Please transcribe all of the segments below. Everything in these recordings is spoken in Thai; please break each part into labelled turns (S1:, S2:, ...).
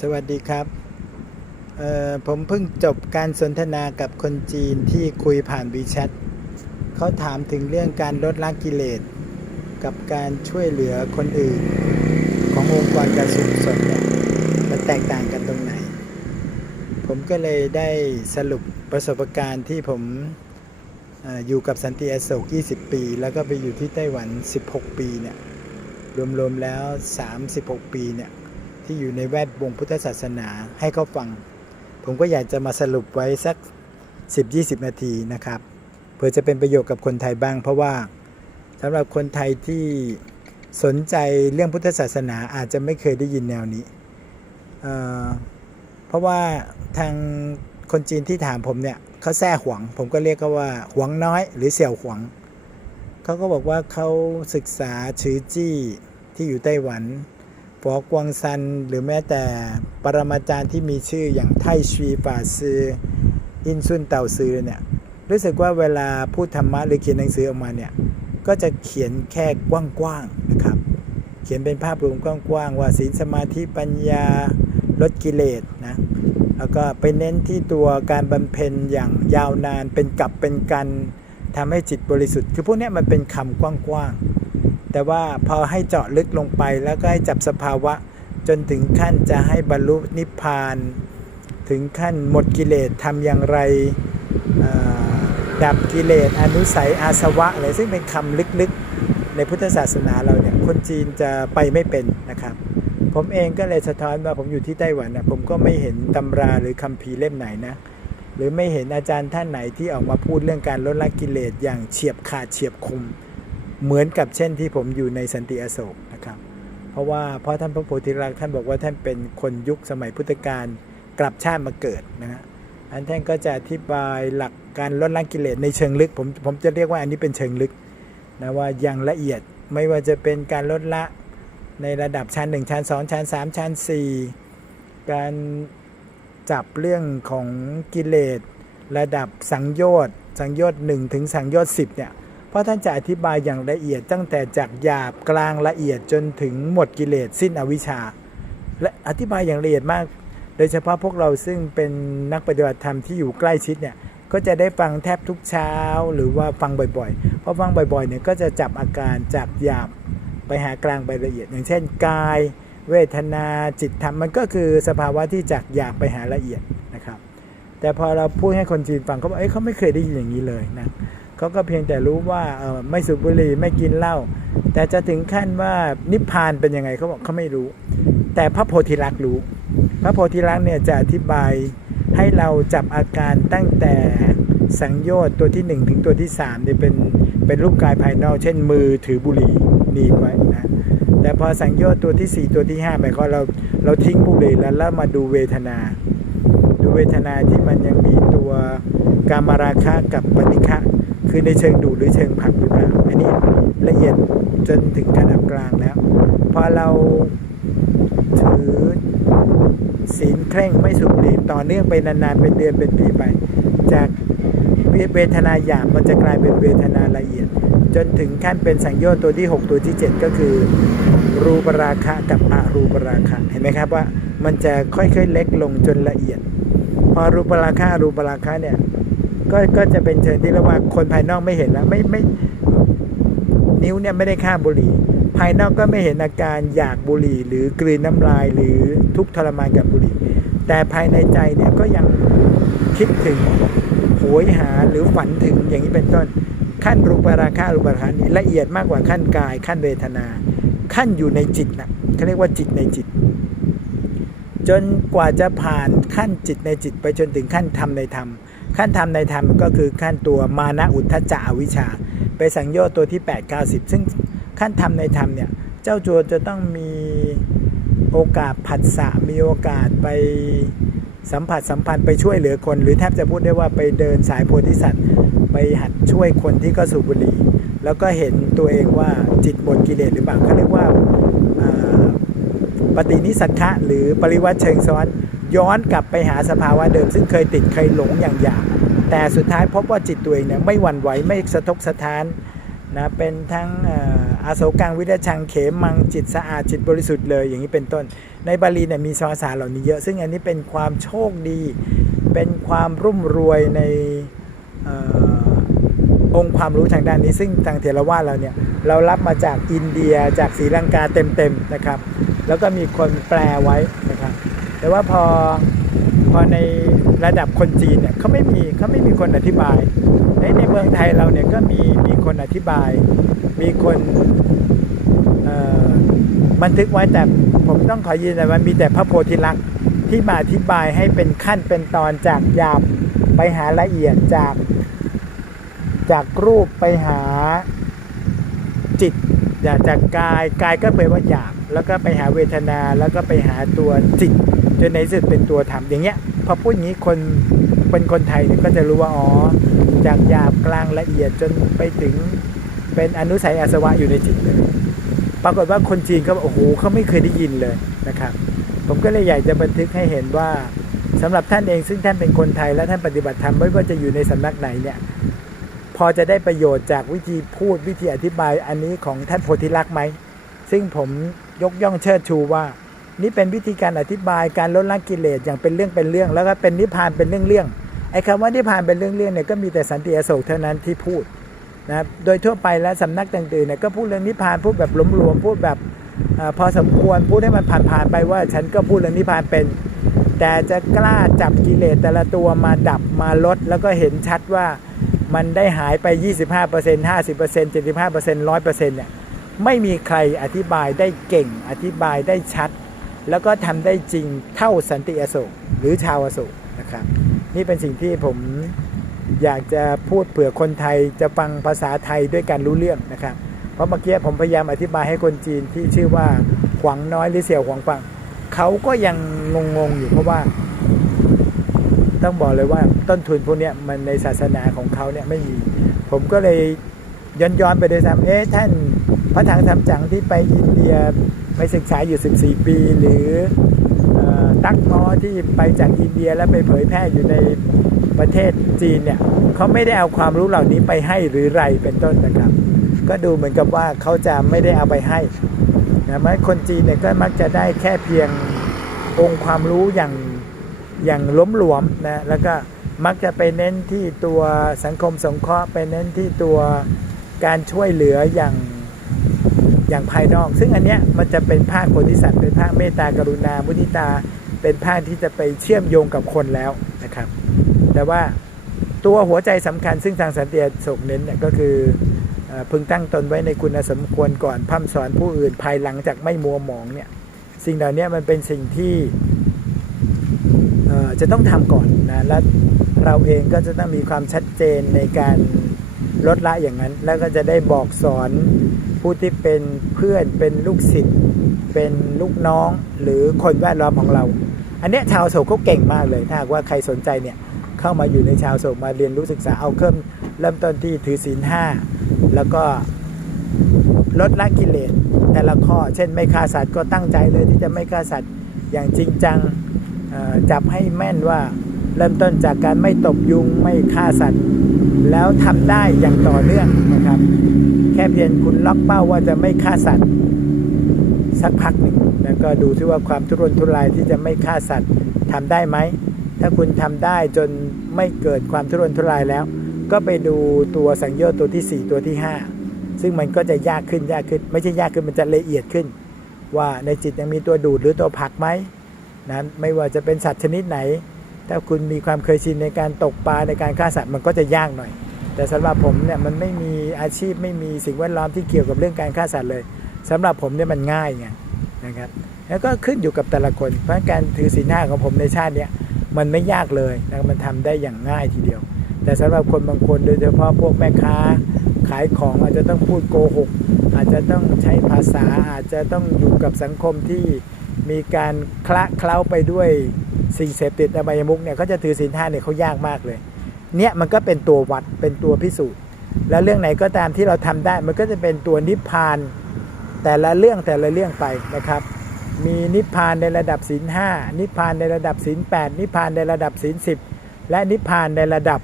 S1: สวัสดีครับผมเพิ่งจบการสนทนากับคนจีนที่คุยผ่านวีแชทเขาถามถึงเรื่องการลดละกิเลส กับการช่วยเหลือคนอื่น ขององค์กรการสุขสนเนี่ยมันแตกต่างกันตรงไหน ผมก็เลยได้สรุปประสบการณ์ที่ผมอออยู่กับสันติอโศก 20 ปี แล้วก็ไปอยู่ที่ไต้หวัน 16 ปีเนี่ยรวมๆแล้ว 36 ปีเนี่ย ที่อยู่ในแวดวงพุทธศาสนาให้เขาฟัง ผมก็อยากจะมาสรุปไว้สัก 10-20 นาทีนะครับ เพื่อจะเป็นประโยชน์กับคนไทยบ้าง เพราะว่าสำหรับคนไทยที่สนใจเรื่องพุทธศาสนาอาจจะไม่เคยได้ยินแนวนี้เเพราะว่าทางคนจีนที่ถามผมเนี่ยเขาแท้หวง ผมก็เรียกเขาว่าหวงน้อย หรือเสี่ยวหวงเขาก็บอกว่าเขาศึกษาชื่อจี้ที่อยู่ไต้หวัน ปอกวงซันหรือแม้แต่ปรมาจารย์ที่มีชื่ออย่างไทชีฝ่าซืออินซุนเต่าซือเนี่ยรู้สึกว่าเวลาพูดธรรมะหรือเขียนหนังสือออกมาเนี่ยก็จะเขียนแค่กว้างๆนะครับ เขียนเป็นภาพรวมกว้างๆว่าศีลสมาธิปัญญาลดกิเลสนะแล้วก็ไปเน้นที่ตัวการบำเพ็ญอย่างยาวนานเป็นกับเป็นกันทำให้จิตบริสุทธิ์ คือพวกนี้มันเป็นคำกว้างๆ แต่ว่าพอให้เจาะลึกลงไปแล้วก็ให้จับสภาวะ จนถึงขั้นจะให้บรรลุนิพพาน ถึงขั้นหมดกิเลสทำอย่างไรดับกิเลสอนุสัยอาสวะอะไรซึ่งเป็นคำลึกๆ ในพุทธศาสนาเราเนี่ยคนจีนจะไปไม่เป็นนะครับ ผมเองก็เลยสะท้อนว่าผมอยู่ที่ไต้หวันนะผมก็ไม่เห็นตำราหรือคัมภีร์เล่มไหนนะหรือไม่เห็นอาจารย์ท่านไหนที่ออกมาพูดเรื่องการลดละกิเลสอย่างเฉียบขาดเฉียบคม เหมือนกับเช่นที่ผมอยู่ในสันติอโศกนะครับ เพราะว่าเพราะท่านพระโพธิลักท่านบอกว่าท่านเป็นคนยุคสมัยพุทธกาลกลับชาติมาเกิดนะฮะอันท่านก็จะอธิบายหลักการลดละกิเลสในเชิงลึกผมผมจะเรียกว่าอันนี้เป็นเชิงลึกนะว่าอย่างละเอียดไม่ว่าจะเป็นการลดละในระดับชั้น 1 ชั้น 2 ชั้น 3 ชั้น 4 การจับเรื่องของกิเลสระดับสังโยชน์สังโยชน์1ถึงสังโยชน์10เนี่ย ราะท่านจะอธิบายอย่างละเอียดตั้งแต่จากหยาบกลางละเอียดจนถึงหมดกิเลสสิ้นอวิชชา และอธิบายอย่างละเอียดมาก โดยเฉพาะพวกเราซึ่งเป็นนักปฏิบัติธรรมที่อยู่ใกล้ชิดเนี่ยก็จะได้ฟังแทบทุกเช้าหรือว่าฟังบ่อยๆเพราะฟังบ่อยๆเนี่ยก็จะจับอาการจากหยาบไปหากลางไปละเอียด อย่างเช่นกาย เวทนาจิตธรรมมันก็คือสภาวะที่จากหยาบไปหาละเอียดนะครับ แต่พอเราพูดให้คนจีนฟังเขาบอกเอ้ยเขาไม่เคยได้ยินอย่างนี้เลยนะ เขาก็เพียงแต่รู้ว่าเออไม่สูบบุหรี่ไม่กินเหล้าแต่จะถึงขั้นว่านิพพานเป็นยังไงเขาบอกเขาไม่รู้ แต่พระโพธิลักษ์รู้ พระโพธิลักษณ์เนี่ยจะอธิบายให้เราจับอาการตั้งแต่สังโยชน์ตัวที่ 1 ถึงตัวที่3เนี่ยเป็นเป็นรูปกายภายนอก เช่นมือถือบุหรี่หนีบไว้นะแต่พอสังโยชน์ตัวที่ 4 ตัวที่5หมายความเราเราทิ้งบุหรี่แล้วแล้วมาดูเวทนา ดูเวทนาที่มันยังมีตัวกามราคะกับปฏิฆะ คือในเชิงดูหรือเชิงผักหรือเปล่าอันนี้ละเอียดจนถึงระดับกลางแล้วพอเราถือศีลเคร่งไม่สูบบุหรี่ต่อเนื่องไปนานๆเป็นเดือนเป็นปีไป จากเวทนาหยาบมันจะกลายเป็นเวทนาละเอียด จนถึงขั้นเป็นสังโยชน์ตัวที่ 6 ตัวที่ 7 ก็คือ รูปราคะกับอรูปราคะเห็นไหมครับว่ามันจะค่อยๆเล็กลงจนละเอียด พอรูปราคะรูปราคะเนี่ย ก็ก็จะเป็นเชิงที่เรียกว่าคนภายนอกไม่เห็นแล้วไม่ไม่นิ้วเนี่ยไม่ได้ฆ่าบุหรี่ ภายนอกก็ไม่เห็นอาการอยากบุหรี่ หรือกลืนน้ำลายหรือทุกข์ทรมานกับบุหรี่ แต่ภายในใจเนี่ยก็ยังคิดถึงโหยหาหรือฝันถึงอย่างนี้เป็นต้น ขั้นรูปราคะรูปราคะนี้ละเอียดมากกว่าขั้นกาย ขั้นเวทนา ขั้นอยู่ในจิตนะเขาเรียกว่าจิตในจิต จนกว่าจะผ่านขั้นจิตในจิตไปจนถึงขั้นธรรมในธรรม ขั้นธรรมในธรรมก็คือขั้นตัวมานะอุทธจจะอวิชชาไปสังโยชน์ตัวที่ 8 9 0 ซึ่งขั้นธรรมในธรรมเนี่ยเจ้าตัวจะต้องมีโอกาสผัสสะมีโอกาสไปสัมผัสสัมพันธ์ไปช่วยเหลือคน หรือแทบจะพูดได้ว่าไปเดินสายโพธิสัตว์ ไปหัดช่วยคนที่ก็สูบบุหรี่แล้วก็เห็นตัวเองว่าจิตหมดกิเลสหรือเปล่าเขาเรียกว่าาปฏินิสักะหรือปริวัติเชิงซ้อน ย้อนกลับไปหาสภาวะเดิม ซึ่งเคยติดเคยหลงอย่างหยาบแต่สุดท้ายพบว่าจิตตัวเองเนี่ยไม่หวั่นไหวไม่สะทกสะท้านนะเป็นทั้งอาโศกังวิรชังเขมังจิตสะอาดจิตบริสุทธิ์เลยอย่างนี้เป็นต้น ในบาลีเนี่ยมีภาษาเหล่านี้เยอะ ซึ่งอันนี้เป็นความโชคดี เป็นความรุ่มรวยในอองค์ความรู้ทางด้านนี้ ซึ่งทางเทรวาสเราเนี่ยเรารับมาจากอินเดียจากศรีลังกาเต็มๆนะครับ แล้วก็มีคนแปลไว้นะ แต่ว่าพอพอในระดับคนจีนเนี่ยเขาไม่มีเขาไม่มีคนอธิบายในในเมืองไทยเราเนี่ยก็มีมีคนอธิบาย มีคนบันทึกไว้แต่ผมต้องขอยืนยันว่ามีแต่พระโพธิลักษณ์ที่มาอธิบายให้เป็นขั้นเป็นตอนจากหยาบไปหาละเอียดจากจากรูปไปหาจิตจากจากกายกายก็แปลว่าหยาบแล้วก็ไปหาเวทนาแล้วก็ไปหาตัวจิต จนในสุดเป็นตัวธรรมอย่างเงี้ยพอพูดอย่างนี้คนเป็นคนไทยเนี่ยก็จะรู้ว่าอ๋อจากหยาบกลางละเอียดจนไปถึงเป็นอนุสัยอาสวะอยู่ในจิตเลยปรากฏว่าคนจีนก็บอกโอ้โหเขาไม่เคยได้ยินเลยนะครับ ผมก็เลยอยากจะบันทึกให้เห็นว่าสำหรับท่านเองซึ่งท่านเป็นคนไทยและท่านปฏิบัติธรรมไม่ว่าจะอยู่ในสำนักไหนเนี่ยพอจะได้ประโยชน์จากวิธีพูดวิธีอธิบายอันนี้ของท่านโพธิลักษณ์ไหมซึ่งผมยกย่องเชิดชูว่า นี่เป็นวิธีการอธิบายการลดละกิเลสอย่างเป็นเรื่องเป็นเรื่อง แล้วก็เป็นนิพพานเป็นเรื่องเรื่องไอ้คำว่านิพพานเป็นเรื่องเรื่องเนี่ยก็มีแต่สันติอโศกเท่านั้นที่พูดนะครับโดยทั่วไปแล้วสำนักต่างๆเนี่ยก็พูดเรื่องนิพพานพูดแบบหลวมๆพูดแบบอพอสมควรพูดให้มันผ่านๆไปว่า ฉันก็พูดเรื่องนิพพานเป็น แต่จะกล้าจับกิเลสแต่ละตัวมาดับมาลด แล้วก็เห็นชัดว่ามันได้หายไป 25% 50% 75% 100%เนี่ยไม่มีใครอธิบายได้เก่งอธิบายได้ชัด แล้วก็ทำได้จริงเท่าสันติอโศกหรือชาวอโศกนะครับ นี่เป็นสิ่งที่ผมอยากจะพูดเผื่อคนไทยจะฟังภาษาไทยด้วยกันรู้เรื่องนะครับ เพราะเมื่อกี้ผมพยายามอธิบายให้คนจีนที่ชื่อว่าขวางน้อยหรือเสี่ยวขวางฟังเขาก็ยังงงๆอยู่เพราะว่า ต้องบอกเลยว่าต้นทุนพวกนี้มันในศาสนาของเขาเนี่ยไม่มี ผมก็เลยย้อนย้อนๆไปด้วยซ้ำเอ๊ะท่านพระถังทำจังที่ไปอินเดีย ไปศึกษาอยู่ 14 ปี หรืออตั๊กมอที่ไปจากอินเดียแล้วไปเผยแพร่อยู่ในประเทศจีนเนี่ยเขาไม่ได้เอาความรู้เหล่านี้ไปให้หรือไรเป็นต้นนะครับ ก็ดูเหมือนกับว่าเขาจะไม่ได้เอาไปให้นะมันคนจีนเนี่ยก็มักจะได้แค่เพียงองค์ความรู้อย่างอย่างล้มหลวมนะแล้วก็มักจะไปเน้นที่ตัวสังคมสงเคราะห์ไปเน้นที่ตัวการช่วยเหลืออย่าง อย่างภายนอก ซึ่งอันเนี้ยมันจะเป็นภาคโพธิสัตว์เป็นภาคเมตตากรุณามุทิตา เป็นภาคที่จะไปเชื่อมโยงกับคนแล้วนะครับ แต่ว่าตัวหัวใจสำคัญซึ่งทางสันติอโศกเน้นเนี่ยก็คืออพึงตั้งตนไว้ในคุณสมควรก่อนพร่ำสอนผู้อื่นภายหลังจากไม่มัวหมองเนี่ยสิ่งเหล่านี้มันเป็นสิ่งที่จะต้องทำก่อนนะและเราเองก็จะต้องมีความชัดเจนในการลดละอย่างนั้น แล้วก็จะได้บอกสอน ผู้ที่เป็นเพื่อนเป็นลูกศิษย์เป็นลูกน้องหรือคนแวดล้อมของเรา อันเนี้ยชาวโศกเขาเก่งมากเลย ถ้าว่าใครสนใจเนี่ยเข้ามาอยู่ในชาวโศกมาเรียนรู้ศึกษาเอาเครื่องเริ่มต้นที่ถือศีลห้าแล้วก็ลดละกิเลสแต่ละข้อ เช่นไม่ฆ่าสัตว์ก็ตั้งใจเลยที่จะไม่ฆ่าสัตว์อย่างจริงจังจับให้แม่นว่าเริ่มต้นจากการไม่ตบยุงไม่ฆ่าสัตว์ แล้วทำได้อย่างต่อเนื่องนะครับ แค่เพียงคุณล็อกเป้าว่าจะไม่ฆ่าสัตว์ สักพักหนึ่งแล้วก็ดูที่ว่าความทุรนทุรายที่จะไม่ฆ่าสัตว์ทำได้ไหม ถ้าคุณทำได้จนไม่เกิดความทุรนทุรายแล้ว ก็ไปดูตัวสังโยชน์ตัวที่ 4 ตัวที่ 5 ซึ่งมันก็จะยากขึ้นยากขึ้น ไม่ใช่ยากขึ้นมันจะละเอียดขึ้น ว่าในจิตยังมีตัวดูดหรือตัวผลักไหมนะไม่ว่าจะเป็นสัตว์ชนิดไหน ถ้าคุณมีความเคยชินในการตกปลาในการฆ่าสัตว์มันก็จะยากหน่อย แต่สำหรับผมเนี่ยมันไม่มีอาชีพไม่มีสิ่งแวดล้อมที่เกี่ยวกับเรื่องการฆ่าสัตว์เลยสำหรับผมเนี่ยมันง่ายไงนะครับแล้วก็ขึ้นอยู่กับแต่ละคน เพราะการถือศีลห้าของผมในชาติเนี้ยมันไม่ยากเลยนะมันทำได้อย่างง่ายทีเดียว แต่สำหรับคนบางคนโดยเฉพาะพวกแม่ค้า ขายของอาจจะต้องพูดโกหก อาจจะต้องใช้ภาษาอาจจะต้องอยู่กับสังคมที่มีการคละเคล้าไปด้วยสิ่งเสพติดอบายมุกเนี่ยเขาจะถือศีลห้าเนี่ยเขายากมากเลย เนี่ยมันก็เป็นตัววัดเป็นตัวพิสูจน์ แล้วเรื่องไหนก็ตามที่เราทำได้ มันก็จะเป็นตัวนิพพาน แต่ละเรื่องแต่ละเรื่องไปนะครับ มีนิพพานในระดับศีลห้านิพพานในระดับศีลแปดนิพพานในระดับศีลสิบและนิพพานในระดับ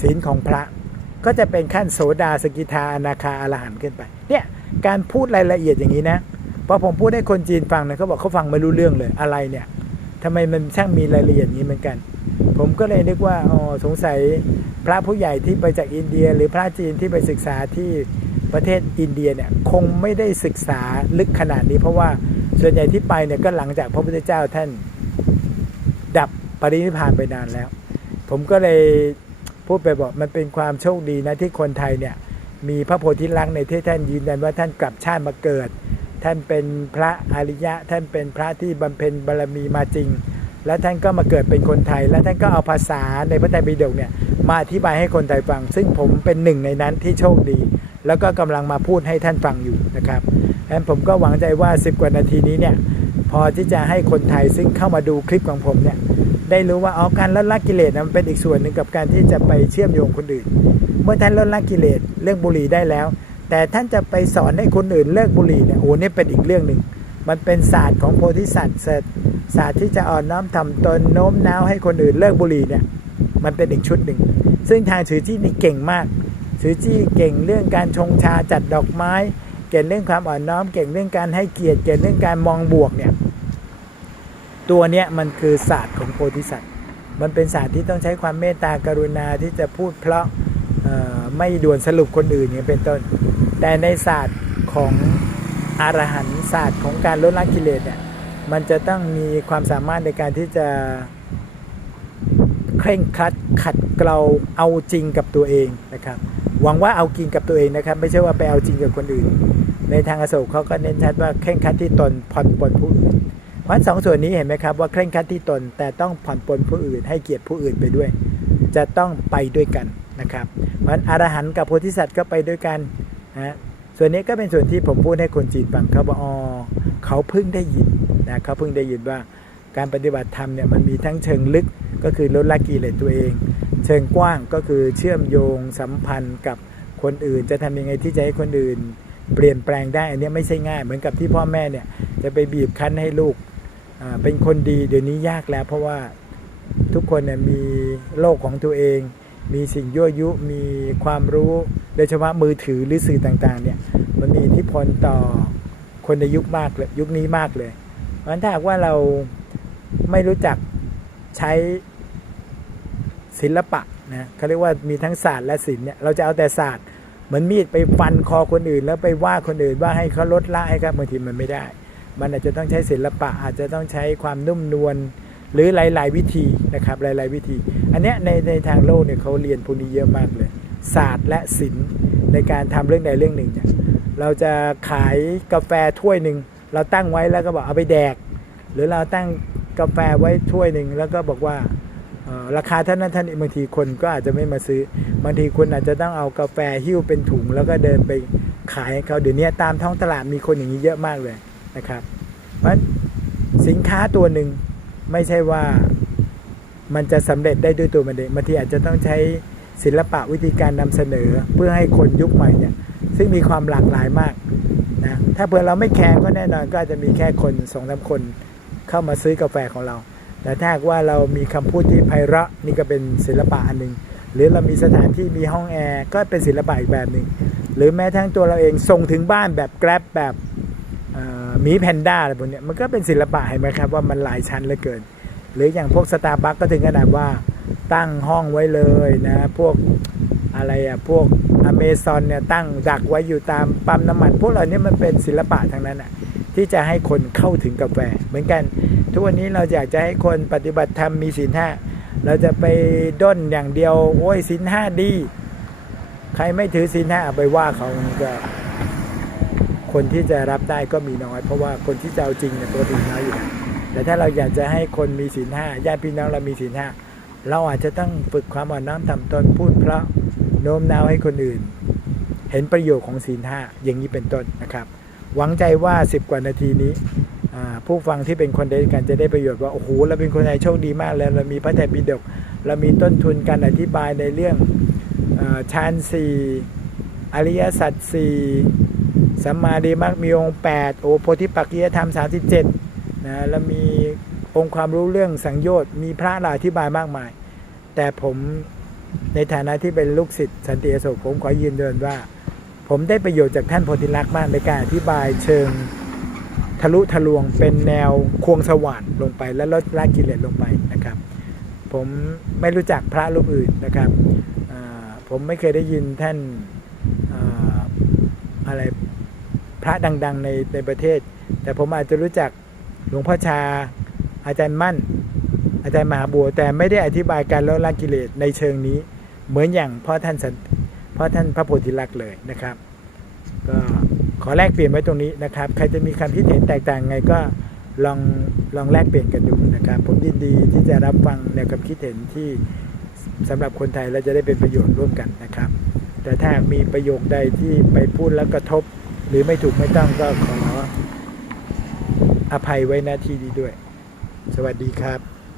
S1: ศีลของพระ ก็จะเป็นขั้นโสดาสกิทาอนาคาอรหันต์ขึ้นไปเนี่ยการพูดรายละเอียดอย่างนี้นะพอผมพูดให้คนจีนฟังเนี่ยเขาบอกเขาฟังไม่รู้เรื่องเลยอะไรเนี่ยทำไมมันช่างมีรายละเอียดอย่างนี้เหมือนกัน ผมก็เลยนึกว่าอ๋อสงสัยพระผู้ใหญ่ที่ไปจากอินเดีย หรือพระจีนที่ไปศึกษาที่ประเทศอินเดียเนี่ยคงไม่ได้ศึกษาลึกขนาดนี้ เพราะว่าส่วนใหญ่ที่ไปเนี่ยก็หลังจากพระพุทธเจ้าท่านดับปรินิพานไปนานแล้ว ผมก็เลยพูดไปบอกมันเป็นความโชคดีนะที่คนไทยเนี่ยมีพระโพธิลักษณ์ในที่ท่านยืนยันว่าท่านกลับชาติมาเกิด ท่านเป็นพระอริยะ ท่านเป็นพระที่บำเพ็ญบารมีมาจริง และท่านก็มาเกิดเป็นคนไทย และท่านก็เอาภาษาในพระไตรปิฎกเนี่ยมาอธิบายให้คนไทยฟัง ซึ่งผมเป็นหนึ่งในนั้นที่โชคดี แล้วก็กำลังมาพูดให้ท่านฟังอยู่นะครับดังนั้นผมก็หวังใจว่า 10 กว่านาทีนี้เนี่ยพอที่จะให้คนไทยซึ่งเข้ามาดูคลิปของผมเนี่ยได้รู้ว่าอ๋อการลดละกิเลสนะมันเป็นอีกส่วนหนึ่งกับการที่จะไปเชื่อมโยงคนอื่น เมื่อท่านลดละกิเลสเรื่องบุหรี่ได้แล้ว แต่ท่านจะไปสอนให้คนอื่นเลิกบุหรี่เนี่ยโอ้นี่เป็นอีกเรื่องหนึ่งมันเป็นศาสตร์ของโพธิสัตว์ ศาสตร์ที่จะอ่อนน้อมถ่อมตนโน้มน้าวให้คนอื่นเลิกบุหรี่เนี่ยมันเป็นอีกชุดหนึ่ง ซึ่งทางถือที่นี่เก่งมากถือที่เก่งเรื่องการชงชาจัดดอกไม้ เก่งเรื่องความอ่อนน้อม เก่งเรื่องการให้เกียรติ เก่งเรื่องการมองบวกเนี่ยตัวเนี้ยมันคือศาสตร์ของโพธิสัตว์ มันเป็นศาสตร์ที่ต้องใช้ความเมตตากรุณาที่จะพูดเพราะไม่ด่วนสรุปคนอื่นอย่างเป็นต้น แต่ในศาสตร์ของอรหันต์ศาสตร์ของการลดละกิเลสเนี่ย มันจะต้องมีความสามารถในการที่จะเคร่งครัดขัดเกลาเอาจริงกับตัวเองนะครับ หวังว่าเอาจริงกับตัวเองนะครับ ไม่ใช่ว่าไปเอาจริงกับคนอื่น ในทางอโศกเขาก็เน้นชัดว่าเคร่งครัดที่ตนผ่อนปลนผู้อื่นเพราะฉะนั้นสองส่วนนี้เห็นไหมครับว่าเคร่งครัดที่ตนแต่ต้องผ่อนปลนผู้อื่น ให้เกียรติผู้อื่นไปด้วย จะต้องไปด้วยกันนะครับเพราะฉะนั้นอรหันต์กับโพธิสัตว์ก็ไปด้วยกันนะส่วนนี้ก็เป็นส่วนที่ผมพูดให้คนจีนฟังเขาบอกอ๋อเขาเพิ่งได้ยิน นะเขาเพิ่งได้ยินว่าการปฏิบัติธรรมเนี่ยมันมีทั้งเชิงลึกก็คือลดละกิเลสตัวเอง เชิงกว้างก็คือเชื่อมโยงสัมพันธ์กับคนอื่น จะทำยังไงที่จะให้คนอื่น เปลี่ยนแปลงได้อันนี้ไม่ใช่ง่าย เหมือนกับที่พ่อแม่เนี่ยจะไปบีบคั้นให้ลูกเป็นคนดีเดี๋ยวนี้ยากแล้ว เพราะว่าทุกคนเนี่ยมีโลกของตัวเอง มีสิ่งยั่วยุมีความรู้โดยเฉพาะมือถือหรือสื่อต่างๆเนี่ยมันมีอิทธิพลต่อคนในยุคมากเลยยุคนี้มากเลย ราะฉะนั้นถ้าหากว่าเราไม่รู้จักใช้ศิลปะนะเขาเรียกว่ามีทั้งศาสตร์และศิลป์เนี่ยเราจะเอาแต่ศาสตร์เหมือนมีดไปฟันคอคนอื่น แล้วไปว่าคนอื่นว่าให้เขาลดละให้ครับบางทีมันไม่ได้ มันอาจจะต้องใช้ศิลปะอาจจะต้องใช้ความนุ่มนวลหรือหลาย ๆ วิธีนะครับหลาย ๆ วิธี อันเนี้ยในในทางโลกเนี่ยเขาเรียนพวกนี้เยอะมากเลย ศาสตร์และศิลป์ในการทำเรื่องใดเรื่องหนึ่งเนี่ยเราจะขายกาแฟถ้วยหนึ่ง เราตั้งไว้แล้วก็บอกเอาไปแดก หรือเราตั้งกาแฟไว้ถ้วยหนึ่งแล้วก็บอกว่าราคาท่านนั้นท่านบางทีคนก็อาจจะไม่มาซื้อบางทีคุณอาจจะต้องเอากาแฟหิ้วเป็นถุง แล้วก็เดินไปขายให้เขาเดี๋ยวนี้ตามท้องตลาดมีคนอย่างนี้เยอะมากเลยนะครับ เพราะสินค้าตัวหนึ่งไม่ใช่ว่ามันจะสำเร็จได้ด้วยตัวมันเองบางทีอาจจะต้องใช้ศิลปะวิธีการนำเสนอเพื่อให้คนยุคใหม่เนี่ยซึ่งมีความหลากหลายมาก นะถ้าเผื่อเราไม่แคร์ก็แน่นอนก็จะมีแค่คนสองสามคนเข้ามาซื้อกาแฟของเรา แต่ถ้าว่าเรามีคำพูดที่ไพเราะนี่ก็เป็นศิลปะอันหนึ่งหรือเรามีสถานที่มีห้องแอร์ก็เป็นศิลปะอีกแบบหนึ่งหรือแม้ทั้งตัวเราเองส่งถึงบ้านแบบแกร็บแบบมีแพนด้าอะไรพวกเนี้ยมันก็เป็นศิลปะเห็นไหมครับว่ามันหลายชั้นเหลือเกิน หรืออย่างพวกสตาร์บัคก็ถึงขนาดว่าตั้งห้องไว้เลยนะ พวกอะไรอะพวก อเมซอนเนี่ยตั้งดักไว้อยู่ตามปั๊มน้ำมัน พวกเหล่านี้มันเป็นศิลปะทั้งนั้นอะที่จะให้คนเข้าถึงกาแฟ เหมือนกัน ทุกวันนี้เราอยากจะให้คนปฏิบัติธรรมมีศีลห้าเราจะไปด้นอย่างเดียว โอ้ยศีลห้าดี ใครไม่ถือศีลห้าไปว่าเขาก็คนที่จะรับได้ก็มีน้อย เพราะว่าคนที่จะเอาจริงเนี่ยปกติน้อยอยู่แล้วแต่ถ้าเราอยากจะให้คนมีศีลห้าญาติพี่น้องเรามีศีลห้าเราอาจจะต้องฝึกความอ่อนน้อมถ่อมตนพูดเพราะ โน้มน้าวให้คนอื่น เห็นประโยชน์ของศีลห้าอย่างนี้เป็นต้นนะครับ หวังใจว่า 10 กว่านาทีนี้ผู้ฟังที่เป็นคนเดียวกันจะได้ประโยชน์ว่า โอ้โหเราเป็นคนไทยโชคดีมากแล้วเรามีพระไตรปิฎกเรามีต้นทุนการอธิบายในเรื่องฌานสี่อริยสัจสี่สัมมาดีมากมีองค์8โอโพธิปักกิยธรรม 37นะแล้วมีองค์ความรู้เรื่องสังโยชน์มีพระลายอธิบายมากมาย แต่ผม ในฐานะที่เป็นลูกศิษย์สันติอโศกผมขอยืนยันว่า ผมได้ประโยชน์จากท่านโพธิลักษณ์มากในการอธิบายเชิงทะลุทะลวงเป็นแนวควงสว่านลงไป และลดละกิเลสลงไปนะครับ ผมไม่รู้จักพระรูปอื่นนะครับผมไม่เคยได้ยินท่านอะไรพระดัง ๆ ในในประเทศ แต่ผมอาจจะรู้จักหลวงพ่อชาอาจารย์มั่น อาจารย์มหาบัวแต่ไม่ได้อธิบายการลดละกิเลสในเชิงนี้ เหมือนอย่างพ่อท่านพ่อท่านพระโพธิลักษณ์เลยนะครับ ก็ขอแลกเปลี่ยนไว้ตรงนี้นะครับ ใครจะมีความคิดเห็นแตกต่างไงก็ลองลองแลกเปลี่ยนกันดูนะครับ ผมยินดีที่จะรับฟังแนวความคิดเห็นที่สำหรับคนไทยและจะได้เป็นประโยชน์ร่วมกันนะครับ แต่ถ้ามีประโยคใดที่ไปพูดแล้วกระทบ หรือไม่ถูกไม่ต้องก็ขออภัยไว้หน้าที่นี้ด้วย สวัสดีครับ